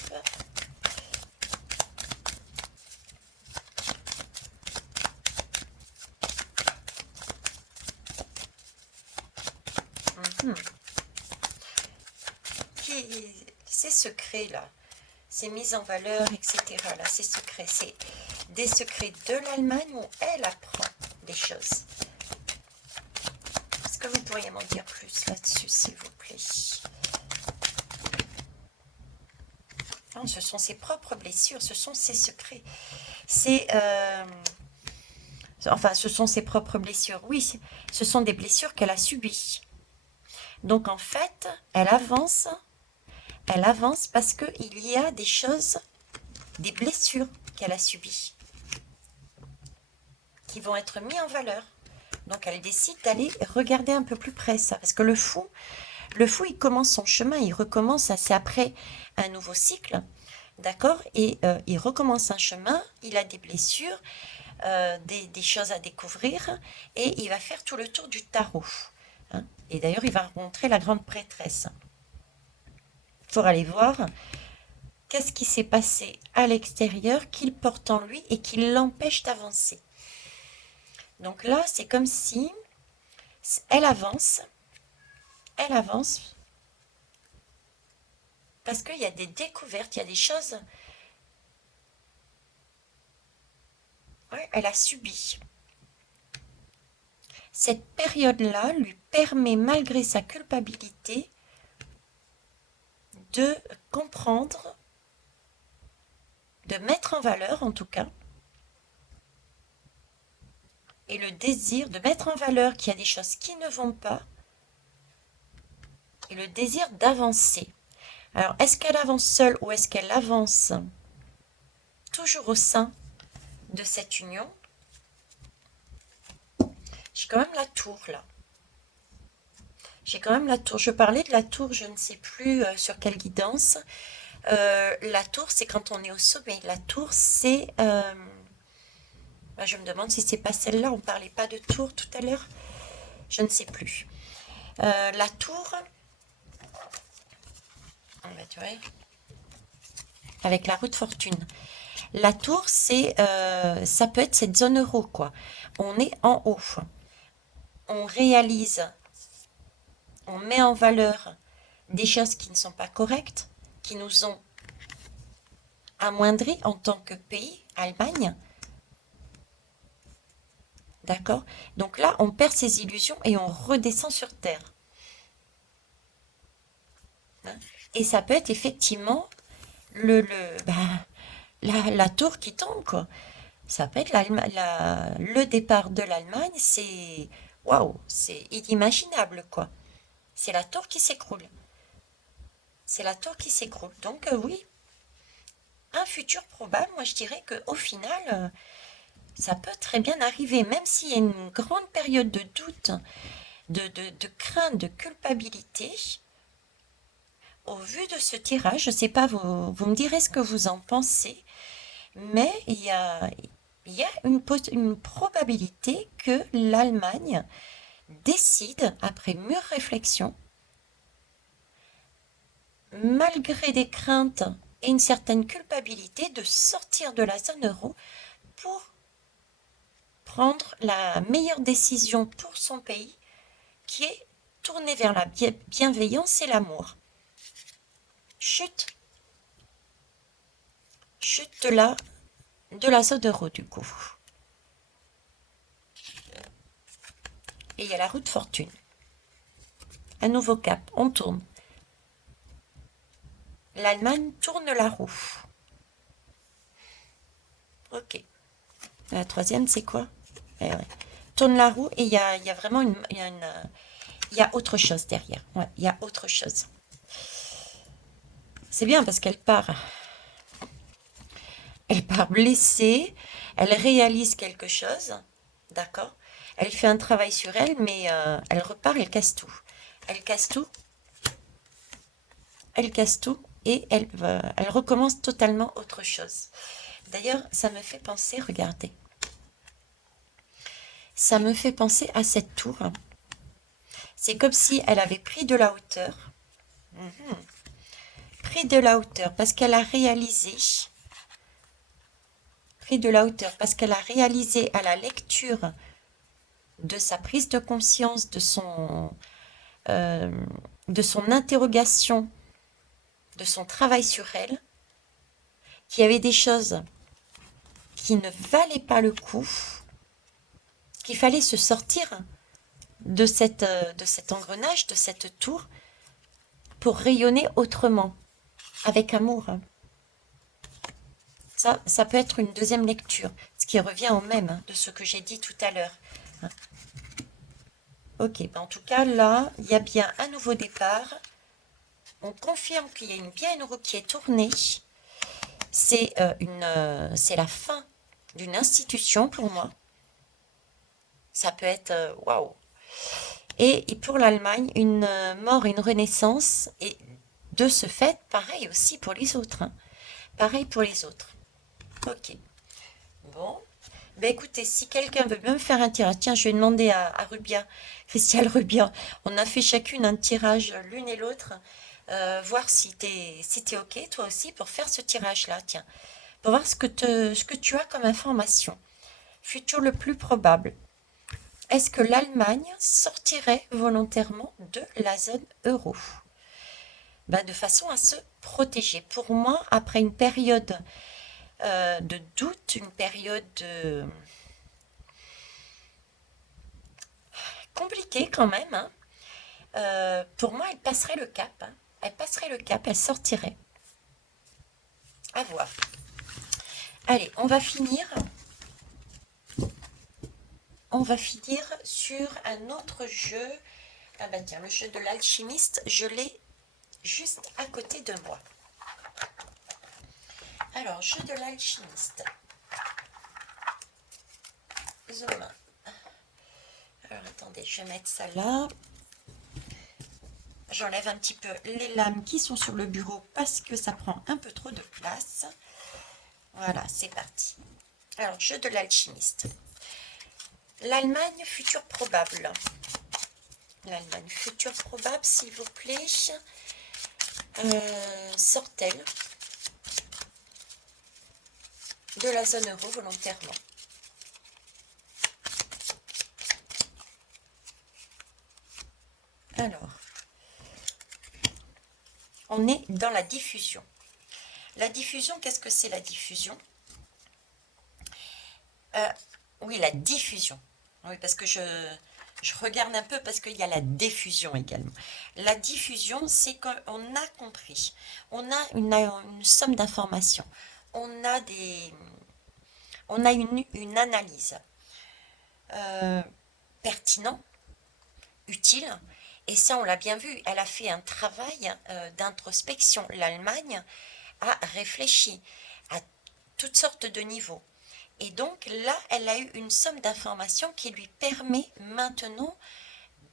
Mhm. Ces secrets-là, ces mises en valeur, etc., là, ces secrets, c'est des secrets de l'Allemagne où elle apprend des choses. Est-ce que vous pourriez m'en dire plus là-dessus, s'il vous plaît? Non, ce sont ses propres blessures, ce sont ses secrets. Enfin, ce sont ses propres blessures. Oui, ce sont des blessures qu'elle a subies. Donc en fait, elle avance parce qu'il y a des choses, des blessures qu'elle a subies, qui vont être mises en valeur. Donc elle décide d'aller regarder un peu plus près ça, parce que le fou, il commence son chemin, il recommence, c'est après un nouveau cycle, d'accord? Et il recommence un chemin, il a des blessures, des choses à découvrir, et il va faire tout le tour du tarot. Hein. Et d'ailleurs, il va rencontrer la grande prêtresse pour aller voir qu'est-ce qui s'est passé à l'extérieur qu'il porte en lui et qui l'empêche d'avancer. Donc là, c'est comme si elle avance, parce qu'il y a des découvertes, il y a des choses. Ouais, elle a subi. Cette période-là lui permet, malgré sa culpabilité, de comprendre, de mettre en valeur en tout cas, et le désir de mettre en valeur qu'il y a des choses qui ne vont pas, et le désir d'avancer. Alors, est-ce qu'elle avance seule ou est-ce qu'elle avance toujours au sein de cette union? J'ai quand même la tour là. J'ai quand même la tour. Je parlais de la tour, je ne sais plus sur quelle guidance. La tour, c'est quand on est au sommet. La tour, c'est... je me demande si c'est pas celle-là. On parlait pas de tour tout à l'heure. Je ne sais plus. La tour... Tu vois, avec la roue de fortune. La tour, ça peut être cette zone euro, quoi. On est en haut. On réalise, on met en valeur des choses qui ne sont pas correctes, qui nous ont amoindris en tant que pays, Allemagne. D'accord? Donc là, on perd ses illusions et on redescend sur Terre. Hein. Et ça peut être effectivement la tour qui tombe, quoi. Ça peut être le départ de l'Allemagne, c'est waouh, c'est inimaginable, quoi. C'est la tour qui s'écroule. C'est la tour qui s'écroule. Donc oui, un futur probable, moi je dirais qu'au final, ça peut très bien arriver, même s'il y a une grande période de doute, de crainte, de culpabilité. Au vu de ce tirage, je ne sais pas, vous me direz ce que vous en pensez, mais il y a une probabilité que l'Allemagne décide, après mûre réflexion, malgré des craintes et une certaine culpabilité, de sortir de la zone euro pour prendre la meilleure décision pour son pays, qui est tournée vers la bienveillance et l'amour. Chute, chute de la zone euro du coup. Et il y a la roue de fortune. Un nouveau cap, on tourne. L'Allemagne tourne la roue. Ok. La troisième, c'est quoi? Eh ouais. Tourne la roue et il y a vraiment il y a autre chose derrière. Ouais, il y a autre chose. C'est bien parce qu'elle part. Elle part blessée. Elle réalise quelque chose. D'accord? Elle fait un travail sur elle, mais elle repart, elle casse tout. Elle casse tout. Elle casse tout et elle recommence totalement autre chose. D'ailleurs, ça me fait penser, regardez. Ça me fait penser à cette tour. C'est comme si elle avait pris de la hauteur. Mhm. Pris de la hauteur parce qu'elle a réalisé. Pris de la hauteur parce qu'elle a réalisé à la lecture de sa prise de conscience, euh, de son interrogation, de son travail sur elle, qu'il y avait des choses qui ne valaient pas le coup, qu'il fallait se sortir de cet engrenage, de cette tour, pour rayonner autrement, avec amour. Ça peut être une deuxième lecture, ce qui revient au même de ce que j'ai dit tout à l'heure. Ok, en tout cas, là, il y a bien un nouveau départ. On confirme qu'il y a bien une roue qui est tournée. C'est la fin d'une institution pour moi. Ça peut être waouh. Et pour l'Allemagne, une mort, une renaissance. Et de ce fait, pareil aussi pour les autres. Hein. Pareil pour les autres. Ok. Bon. Ben écoutez, si quelqu'un veut bien me faire un tirage, tiens, je vais demander à Rubia, Christiane Rubia, on a fait chacune un tirage l'une et l'autre, voir si t'es ok, toi aussi, pour faire ce tirage-là, tiens, pour voir ce que tu as comme information. Futur le plus probable. Est-ce que l'Allemagne sortirait volontairement de la zone euro? Ben, de façon à se protéger. Pour moi, après une période de doute, une période compliquée quand même, hein, pour moi, elle passerait le cap. Hein. Elle passerait le cap, elle sortirait. À voir. Allez, on va finir. On va finir sur un autre jeu. Ah ben tiens, le jeu de l'alchimiste, je l'ai juste à côté de moi. Alors, jeu de l'alchimiste. Zoom. Alors, attendez, je vais mettre ça là. J'enlève un petit peu les lames qui sont sur le bureau parce que ça prend un peu trop de place. Voilà, c'est parti. Alors, jeu de l'alchimiste. L'Allemagne future probable. L'Allemagne future probable, s'il vous plaît. Sort-elle de la zone euro volontairement? Alors, on est dans la diffusion. La diffusion, qu'est-ce que c'est la diffusion? Oui, la diffusion. Oui, parce que je regarde un peu parce qu'il y a la diffusion également. La diffusion, c'est qu'on a compris. On a une somme d'informations. On a une analyse pertinente, utile. Et ça, on l'a bien vu. Elle a fait un travail d'introspection. L'Allemagne a réfléchi à toutes sortes de niveaux. Et donc là, elle a eu une somme d'informations qui lui permet maintenant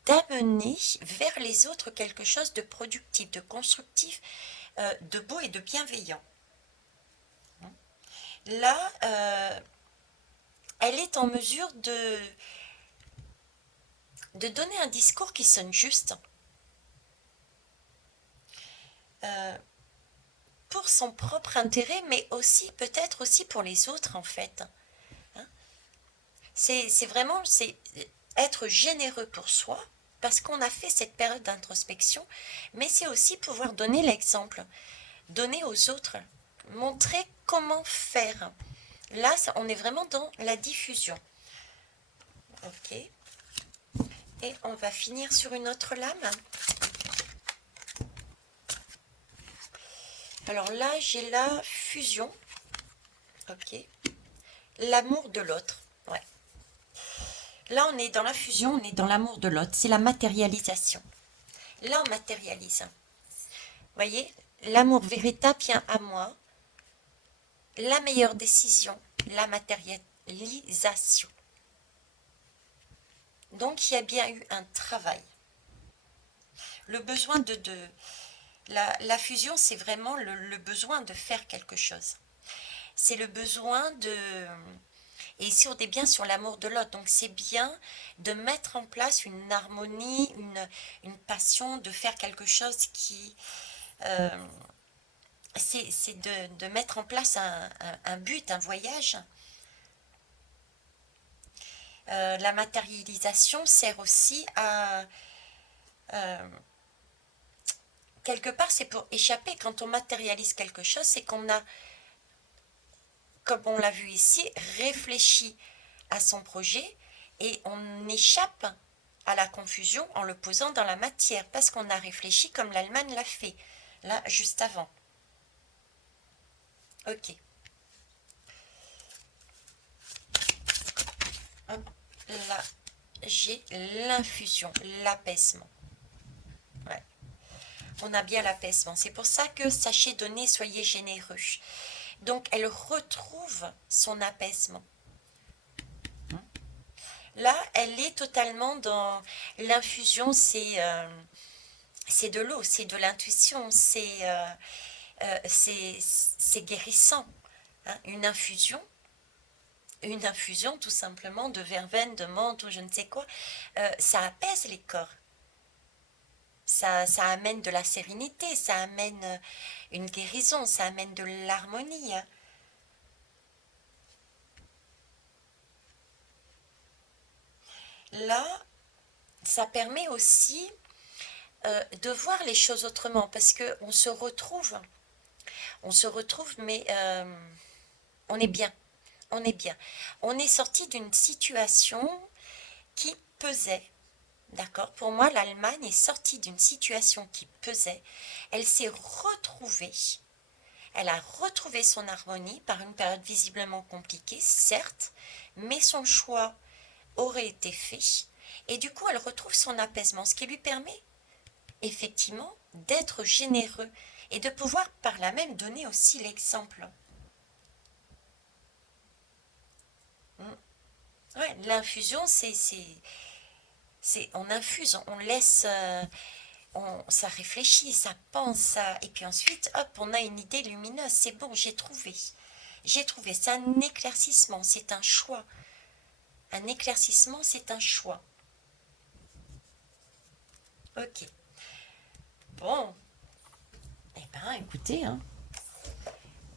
d'amener vers les autres quelque chose de productif, de constructif, de beau et de bienveillant. Là, elle est en mesure de donner un discours qui sonne juste pour son propre intérêt, mais aussi peut-être aussi pour les autres en fait. Hein. C'est vraiment être généreux pour soi parce qu'on a fait cette période d'introspection, mais c'est aussi pouvoir donner l'exemple, donner aux autres, montrer comment faire. Là, on est vraiment dans la diffusion. Ok. Et on va finir sur une autre lame. Alors là, j'ai la fusion. Ok. L'amour de l'autre. Ouais. Là, on est dans la fusion, on est dans l'amour de l'autre. C'est la matérialisation. Là, on matérialise. Vous voyez, l'amour véritable vient à moi. La meilleure décision, la matérialisation. Donc, il y a bien eu un travail. Le besoin la fusion, c'est vraiment le besoin de faire quelque chose. C'est le besoin de... Et ici, on est bien sur l'amour de l'autre. Donc, c'est bien de mettre en place une harmonie, une passion, de faire quelque chose qui... c'est de mettre en place un but, un voyage. La matérialisation sert aussi à... quelque part, c'est pour échapper. Quand on matérialise quelque chose, c'est qu'on a, comme on l'a vu ici, réfléchi à son projet et on échappe à la confusion en le posant dans la matière parce qu'on a réfléchi comme l'Allemagne l'a fait, là, juste avant. Ok. Hop, là, j'ai l'infusion, l'apaisement. Ouais. On a bien l'apaisement. C'est pour ça que sachez donner, soyez généreux. Donc, elle retrouve son apaisement. Là, elle est totalement dans l'infusion, c'est de l'eau, c'est de l'intuition, c'est guérissant. Hein. Une infusion tout simplement de verveine, de menthe ou je ne sais quoi, ça apaise les corps. Ça amène de la sérénité, ça amène une guérison, ça amène de l'harmonie. Hein. Là, ça permet aussi de voir les choses autrement parce que on se retrouve, mais on est bien, on est bien. On est sorti d'une situation qui pesait. D'accord. Pour moi, l'Allemagne est sortie d'une situation qui pesait. Elle s'est retrouvée. Elle a retrouvé son harmonie par une période visiblement compliquée, certes, mais son choix aurait été fait. Et du coup, elle retrouve son apaisement, ce qui lui permet effectivement d'être généreux et de pouvoir par là même donner aussi l'exemple. Ouais, l'infusion, on infuse, on laisse ça réfléchit, ça pense, et puis ensuite, hop, on a une idée lumineuse. C'est bon, j'ai trouvé. J'ai trouvé. C'est un éclaircissement, c'est un choix. Un éclaircissement, c'est un choix. Ok. Bon. Eh ben, écoutez, hein,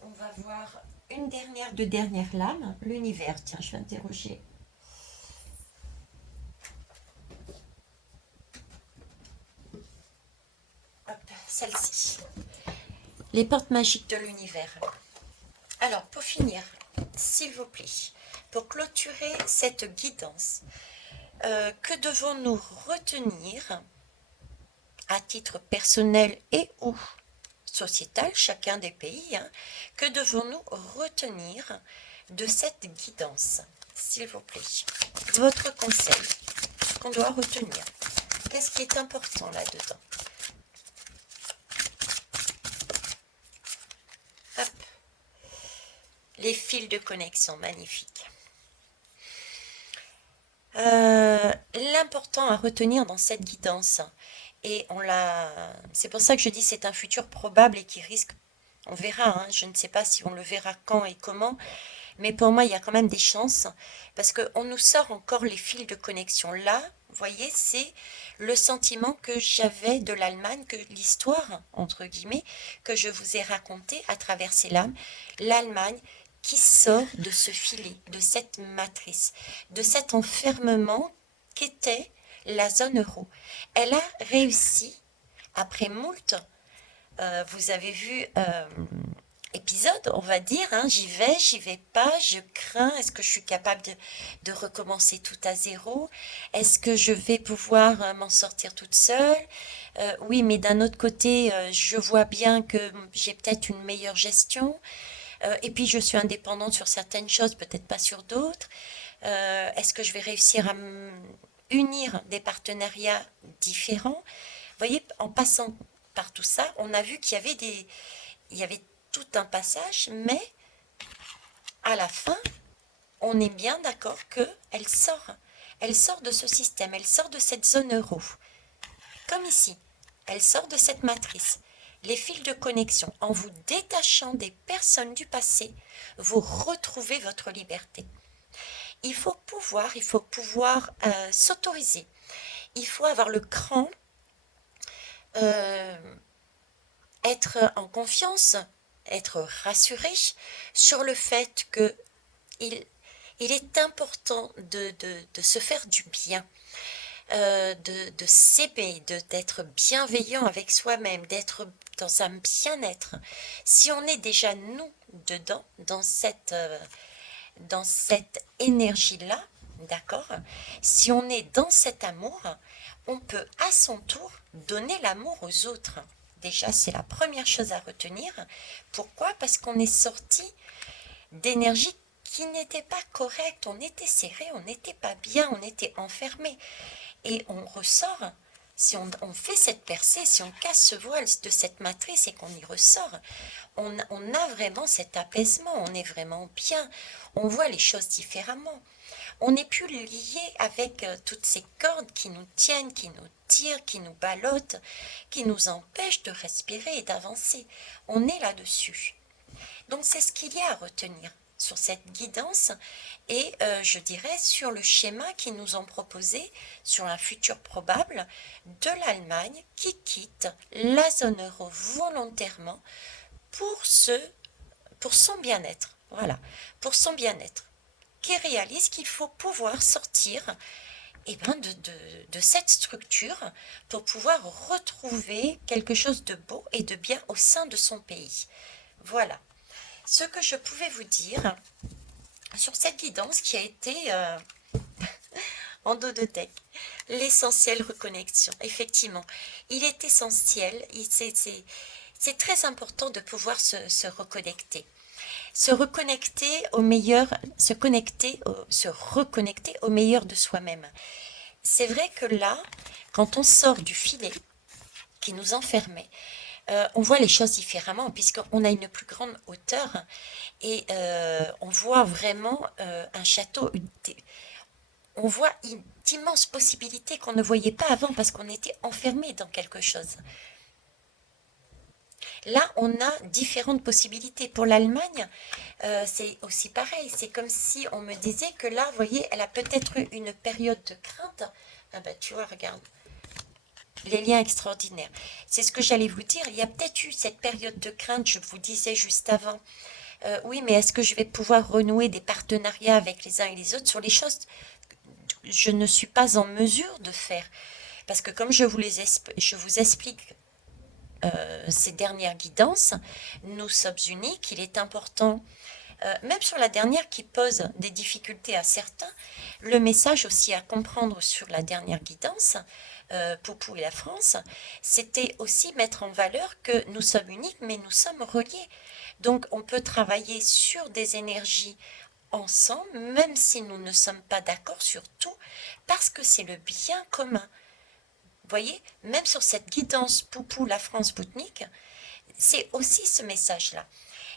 on va voir une dernière, deux dernières lames. L'univers. Tiens, je vais interroger. Hop, celle-ci. Les portes magiques de l'univers. Alors, pour finir, s'il vous plaît, pour clôturer cette guidance, que devons-nous retenir à titre personnel et ou sociétal, chacun des pays, hein, que devons-nous retenir de cette guidance, s'il vous plaît? Votre conseil, ce qu'on doit retenir. Qu'est-ce qui est important là-dedans? Hop. Les fils de connexion, magnifiques. L'important à retenir dans cette guidance, et c'est pour ça que je dis c'est un futur probable et qui risque, on verra, hein, je ne sais pas si on le verra quand et comment, mais pour moi il y a quand même des chances, parce qu'on nous sort encore les fils de connexion. Là, vous voyez, c'est le sentiment que j'avais de l'Allemagne, que l'histoire, entre guillemets, que je vous ai racontée à travers ces lames, l'Allemagne qui sort de ce filet, de cette matrice, de cet enfermement qu'était la zone euro. Elle a réussi, après moult, vous avez vu, épisode, on va dire, hein, j'y vais pas, je crains, est-ce que je suis capable de recommencer tout à zéro? Est-ce que je vais pouvoir m'en sortir toute seule? Oui, mais d'un autre côté, je vois bien que j'ai peut-être une meilleure gestion. Et puis je suis indépendante sur certaines choses, peut-être pas sur d'autres. Est-ce que je vais réussir à unir des partenariats différents? Vous voyez, en passant par tout ça, on a vu il y avait tout un passage, mais à la fin, on est bien d'accord qu'elle sort. Elle sort de ce système, elle sort de cette zone euro. Comme ici, elle sort de cette matrice. Les fils de connexion, en vous détachant des personnes du passé, vous retrouvez votre liberté. Il faut pouvoir s'autoriser. Il faut avoir le cran, euh, être en confiance, être rassuré sur le fait que il, il est important de se faire du bien, de s'aimer, d'être bienveillant avec soi-même, d'être dans un bien-être. Si on est déjà nous dedans, dans cette énergie-là, d'accord? Si on est dans cet amour, on peut à son tour donner l'amour aux autres. Déjà, c'est la première chose à retenir. Pourquoi? Parce qu'on est sorti d'énergie qui n'était pas correcte. On était serré, on n'était pas bien, on était enfermé. Et on ressort, si on fait cette percée, si on casse ce voile de cette matrice et qu'on y ressort, on a vraiment cet apaisement, on est vraiment bien, on voit les choses différemment. On n'est plus lié avec toutes ces cordes qui nous tiennent, qui nous tirent, qui nous ballottent, qui nous empêchent de respirer et d'avancer. On est là-dessus. Donc c'est ce qu'il y a à retenir sur cette guidance et je dirais sur le schéma qu'ils nous ont proposé sur un futur probable de l'Allemagne qui quitte la zone euro volontairement pour, pour son bien-être. Voilà, pour son bien-être. Qui réalise qu'il faut pouvoir sortir de cette structure pour pouvoir retrouver quelque chose de beau et de bien au sein de son pays. Voilà ce que je pouvais vous dire sur cette guidance qui a été en dos de deck. L'essentiel reconnexion, effectivement. Il est essentiel, c'est très important de pouvoir se reconnecter. Se reconnecter au meilleur, se reconnecter au meilleur de soi-même. C'est vrai que là, quand on sort du filet qui nous enfermait, on voit les choses différemment puisqu'on a une plus grande hauteur et on voit vraiment un château. on voit d'immenses possibilités qu'on ne voyait pas avant parce qu'on était enfermé dans quelque chose. Là, on a différentes possibilités. Pour l'Allemagne, c'est aussi pareil. C'est comme si on me disait que là, vous voyez, elle a peut-être eu une période de crainte. Ah ben, tu vois, regarde, les liens extraordinaires. C'est ce que j'allais vous dire. Il y a peut-être eu cette période de crainte, je vous disais juste avant. Oui, mais est-ce que je vais pouvoir renouer des partenariats avec les uns et les autres sur les choses que je ne suis pas en mesure de faire? Parce que comme je vous explique ces dernières guidances, nous sommes uniques, il est important, même sur la dernière qui pose des difficultés à certains, le message aussi à comprendre sur la dernière guidance, Poupou et la France, c'était aussi mettre en valeur que nous sommes uniques, mais nous sommes reliés. Donc on peut travailler sur des énergies ensemble, même si nous ne sommes pas d'accord sur tout, parce que c'est le bien commun. Vous voyez, même sur cette guidance Poupou, la France, Boutnik, c'est aussi ce message-là.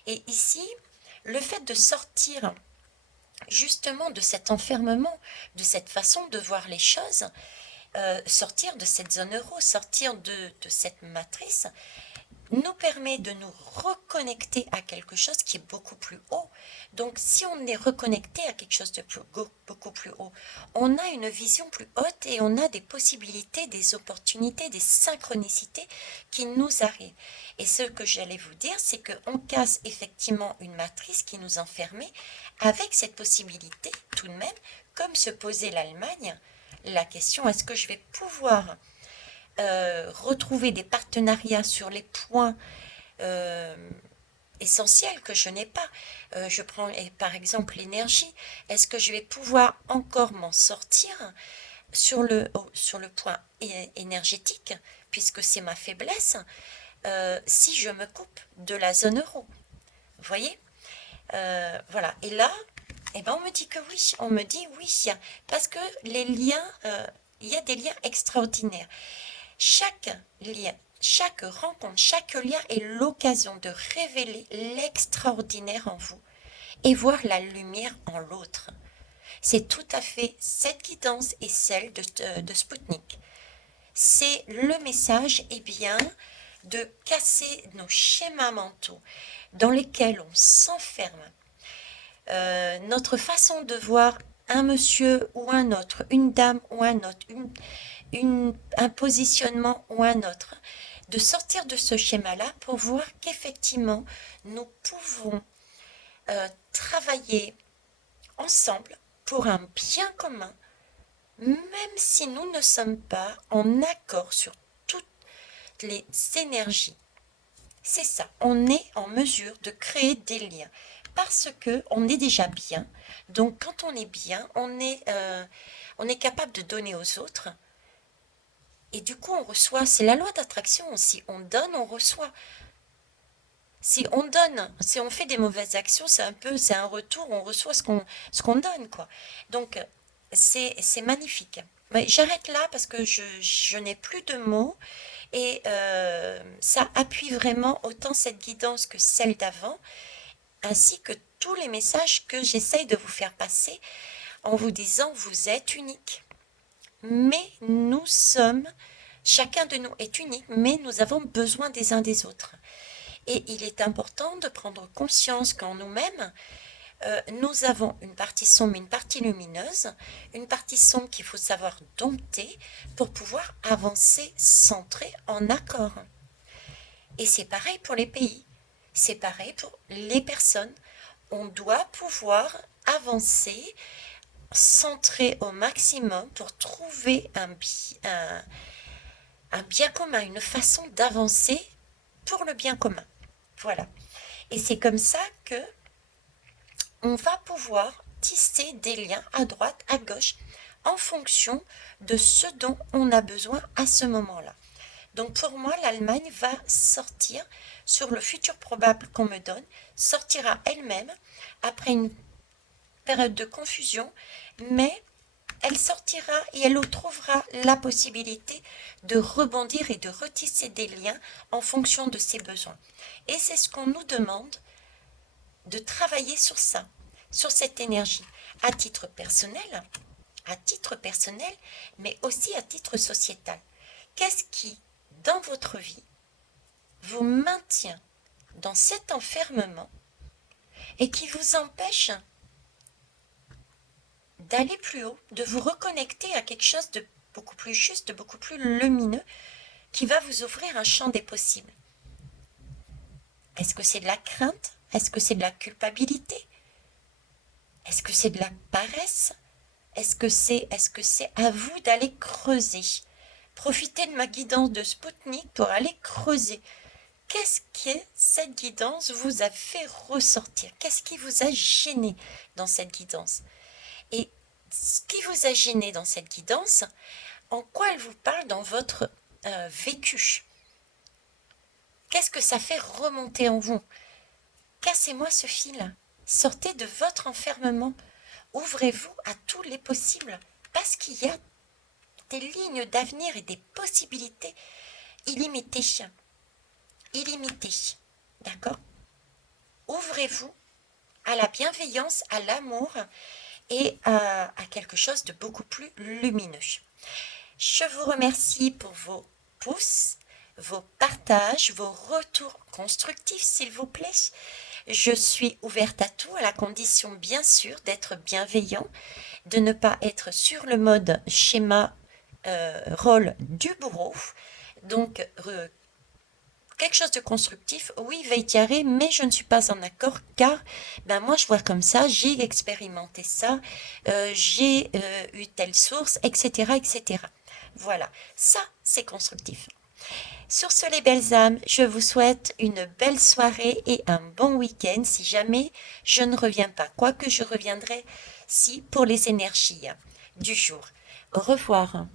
Et ici, le fait de sortir justement de cet enfermement, de cette façon de voir les choses, sortir de cette zone euro, sortir de cette matrice, nous permet de nous reconnecter à quelque chose qui est beaucoup plus haut. Donc si on est reconnecté à quelque chose de beaucoup plus haut, on a une vision plus haute et on a des possibilités, des opportunités, des synchronicités qui nous arrivent. Et ce que j'allais vous dire, c'est qu'on casse effectivement une matrice qui nous enfermait avec cette possibilité tout de même, comme se posait l'Allemagne, la question est-ce que je vais pouvoir retrouver des partenariats sur les points euh, essentiels que je n'ai pas. Je prends par exemple l'énergie. Est-ce que je vais pouvoir encore m'en sortir sur le point énergétique, puisque c'est ma faiblesse, si je me coupe de la zone euro? Vous voyez? Voilà. Et là, eh ben, on me dit que oui. On me dit oui, parce que les liens, il y a des liens extraordinaires. Chaque lien, chaque rencontre, chaque lien est l'occasion de révéler l'extraordinaire en vous et voir la lumière en l'autre. C'est tout à fait cette guidance et celle de Spoutnik. C'est le message, eh bien, de casser nos schémas mentaux dans lesquels on s'enferme. Notre façon de voir un monsieur ou un autre, une dame ou un autre, un positionnement ou un autre, de sortir de ce schéma-là pour voir qu'effectivement, nous pouvons travailler ensemble pour un bien commun, même si nous ne sommes pas en accord sur toutes les énergies. C'est ça, on est en mesure de créer des liens parce que on est déjà bien. Donc quand on est bien, on est capable de donner aux autres. Et du coup, on reçoit, c'est la loi d'attraction aussi. On donne, on reçoit. Si on donne, si on fait des mauvaises actions, c'est un retour, on reçoit ce qu'on donne, quoi. Donc, c'est magnifique. Mais j'arrête là parce que je n'ai plus de mots et ça appuie vraiment autant cette guidance que celle d'avant, ainsi que tous les messages que j'essaye de vous faire passer en vous disant vous êtes unique. Mais nous sommes, chacun de nous est unique, mais nous avons besoin des uns des autres. Et il est important de prendre conscience qu'en nous-mêmes, nous avons une partie sombre, une partie lumineuse, une partie sombre qu'il faut savoir dompter pour pouvoir avancer centré en accord. Et c'est pareil pour les pays, c'est pareil pour les personnes. On doit pouvoir avancer centré au maximum pour trouver un bien commun, une façon d'avancer pour le bien commun. Voilà. Et c'est comme ça que on va pouvoir tisser des liens à droite, à gauche, en fonction de ce dont on a besoin à ce moment-là. Donc pour moi, l'Allemagne va sortir, sur le futur probable qu'on me donne, sortira elle-même après une période de confusion, mais elle sortira et elle trouvera la possibilité de rebondir et de retisser des liens en fonction de ses besoins. Et c'est ce qu'on nous demande de travailler sur ça, sur cette énergie. À titre personnel, à titre personnel, mais aussi à titre sociétal. Qu'est-ce qui, dans votre vie, vous maintient dans cet enfermement et qui vous empêche d'aller plus haut, de vous reconnecter à quelque chose de beaucoup plus juste, de beaucoup plus lumineux, qui va vous offrir un champ des possibles? Est-ce que c'est de la crainte? Est-ce que c'est de la culpabilité? Est-ce que c'est de la paresse? Est-ce que c'est à vous d'aller creuser? Profitez de ma guidance de Spoutnik pour aller creuser. Qu'est-ce que cette guidance vous a fait ressortir? Qu'est-ce qui vous a gêné dans cette guidance? Et ce qui vous a gêné dans cette guidance, en quoi elle vous parle dans votre vécu? Qu'est-ce que ça fait remonter en vous? Cassez-moi ce fil. Sortez de votre enfermement. Ouvrez-vous à tous les possibles, parce qu'il y a des lignes d'avenir et des possibilités illimitées. Illimitées. D'accord? Ouvrez-vous à la bienveillance, à l'amour et à quelque chose de beaucoup plus lumineux. Je vous remercie pour vos pouces, vos partages, vos retours constructifs, s'il vous plaît. Je suis ouverte à tout, à la condition bien sûr d'être bienveillant, de ne pas être sur le mode schéma rôle du bourreau. Donc, quelque chose de constructif, oui, Veitiaré, mais je ne suis pas en accord car moi je vois comme ça, j'ai expérimenté ça, j'ai eu telle source, etc., etc. Voilà, ça c'est constructif. Sur ce, les belles âmes, je vous souhaite une belle soirée et un bon week-end si jamais je ne reviens pas. Quoique je reviendrai si pour les énergies du jour. Au revoir.